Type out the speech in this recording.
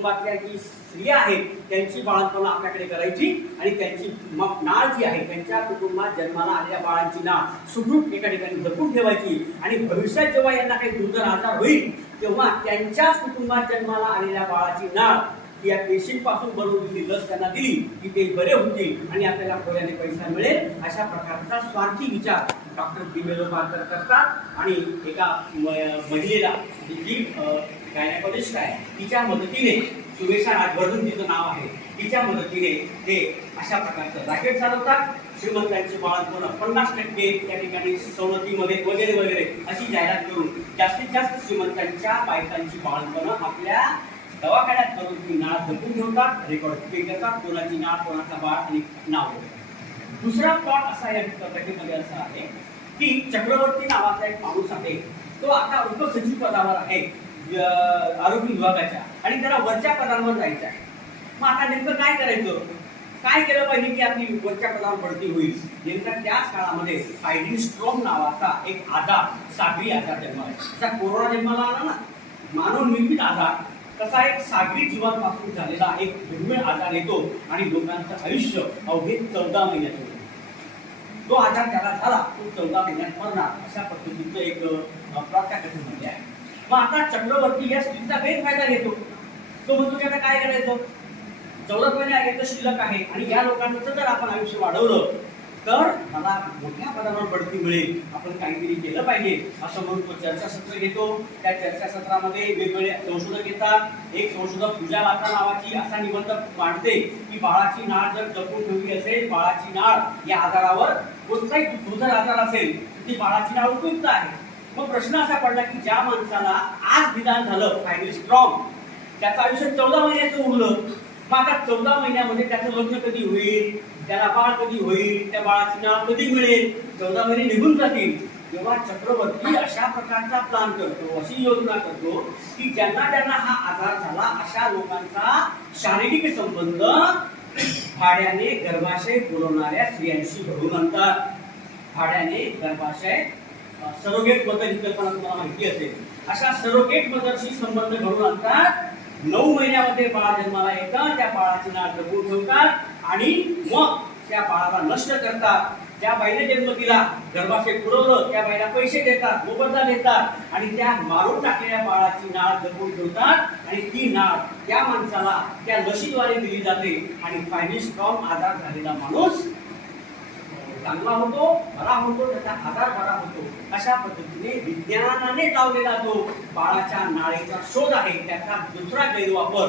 कुटुंबातल्या जी स्त्रिया आहेत त्यांची बाळंतपणं आपल्याकडे करायची आणि त्यांची मग नाळ जी आहे त्यांच्या कुटुंबात जन्माला आलेल्या बाळांची नाळ सुखरूप एका ठिकाणी जपून ठेवायची आणि भविष्यात जेव्हा यांना काही दुर्धर आजार होईल तेव्हा त्यांच्याच कुटुंबात जन्माला आलेल्या बाळाची नाळ या पेशींपासून बनवून दिली लस त्यांना दिली की ते बरे होतील आणि आपल्याला थोड्याने पैसा मिळेल अशा प्रकारचा स्वार्थी विचार डॉक्टर बिमेलोपाकर करतात आणि एका महिलेला जी गायनेकोलॉजिस्ट आहे तिच्या मदतीने सुवेशा राजवर्धन तिचं नाव आहे तिच्या मदतीने ते अशा प्रकारचं रॅकेट चालवतात श्रीमंतांची बाळंतपणं 50% त्या ठिकाणी सवलतीमध्ये वगैरे वगैरे अशी जाहिरात करून जास्तीत जास्त श्रीमंतांच्या बायकांची बाळंतपणं आपल्या दवाखान्यात करून ती नाळ जपून ठेवतात रेकॉर्ड पे करतात कोणाची नाळ कोणाचा बाळ आणि नाव. दुसरा प्लॉट असा या घटनेमध्ये असा आहे की चक्रवर्ती नावाचा एक माणूस आहे तो आता उपसचिव पदावर आहे आरोग्य विभागाच्या आणि त्याला वरच्या पदांवर जायचं आहे. मग आता नेमकं काय करायचं काय केलं पाहिजे की आपली वरच्या पदावर बढती होईल. नेमका त्याच काळामध्ये फायडिंग स्ट्रोम नावाचा एक आजार सागरी आजार जन्माला जसा कोरोना जन्माला आला ना मानव निर्मित आजार तसा एक सागरी जीवांपासून झालेला एक दुर्मिळ आजार येतो आणि लोकांचं आयुष्य अवघे 14 महिन्यात होतं. तो आजार त्याला झाला तो 14 महिन्यात मरणार अशा पद्धतीचं एक प्लॉट त्या कथेमध्ये आहे. मग आता चक्रवर्ती या स्त्रीचा गैरफायदा घेतो. तो म्हणतो की आता काय करायचं 14 महिने आहे शिल्लक आहे आणि या लोकांचं जर आपण आयुष्य वाढवलं तर मला मोठ्या पदावर बढती मिळेल आपण काहीतरी केलं पाहिजे असं म्हणून तो चर्चासत्र घेतो. त्या चर्चासत्रामध्ये वेगवेगळे संशोधक येतात. एक संशोधक पूजा लाथा नावाची असा निबंध मांडते की बाळाची नाळ जर जपून ठेवली असेल बाळाची नाळ या आजारावर कोणताही दुर्धर आजार असेल ती बाळाची नाळ उपयुक्त आहे. मग प्रश्न असा पडला की ज्या माणसाला आज निदान झालं फायनल स्ट्रॉंग त्याचं आयुष्य 14 महिन्याचं उरलं मग आता 14 महिन्यामध्ये त्याचं लग्न कधी होईल त्याला बाळ कधी होईल त्या बाळाची नाव कधी मिळेल 14 महिने निघून जातील. तेव्हा चक्रवर्ती अशा प्रकारचा प्लॅन करतो अशी योजना करतो की ज्यांना ज्यांना हा आजार झाला अशा लोकांचा शारीरिक संबंध भाड्याने गर्भाशय पुरवणाऱ्या स्त्रियांशी घडवून आणतात. भाड्याने गर्भाशय सरोगेट मदर ही कल्पना तुम्हाला माहिती असेल. अशा सरोगेट मदरशी संबंध घडवून आणतात. 9 महिन्यामध्ये बाळ जन्माला येतं त्या बाळाची नाळ जपून ठेवतात आणि मग त्या बाळाला नष्ट करतात. ज्या बाईने जन्म दिला गर्भाशय पुरवलं त्या बाईला पैसे देतात मोबदला देतात आणि त्या मारून टाकलेल्या बाळाची नाळ जपून ठेवतात आणि ती नाळ त्या माणसाला त्या लशीद्वारे दिली जाते आणि फायनल स्ट्रॉंग आजार झालेला माणूस चांगला होतो बरा होतो त्याचा आजार बरा होतो. अशा पद्धतीने विज्ञानाने लावलेला जो बाळाच्या नाळेचा शोध आहे त्याचा दुसरा गैरवापर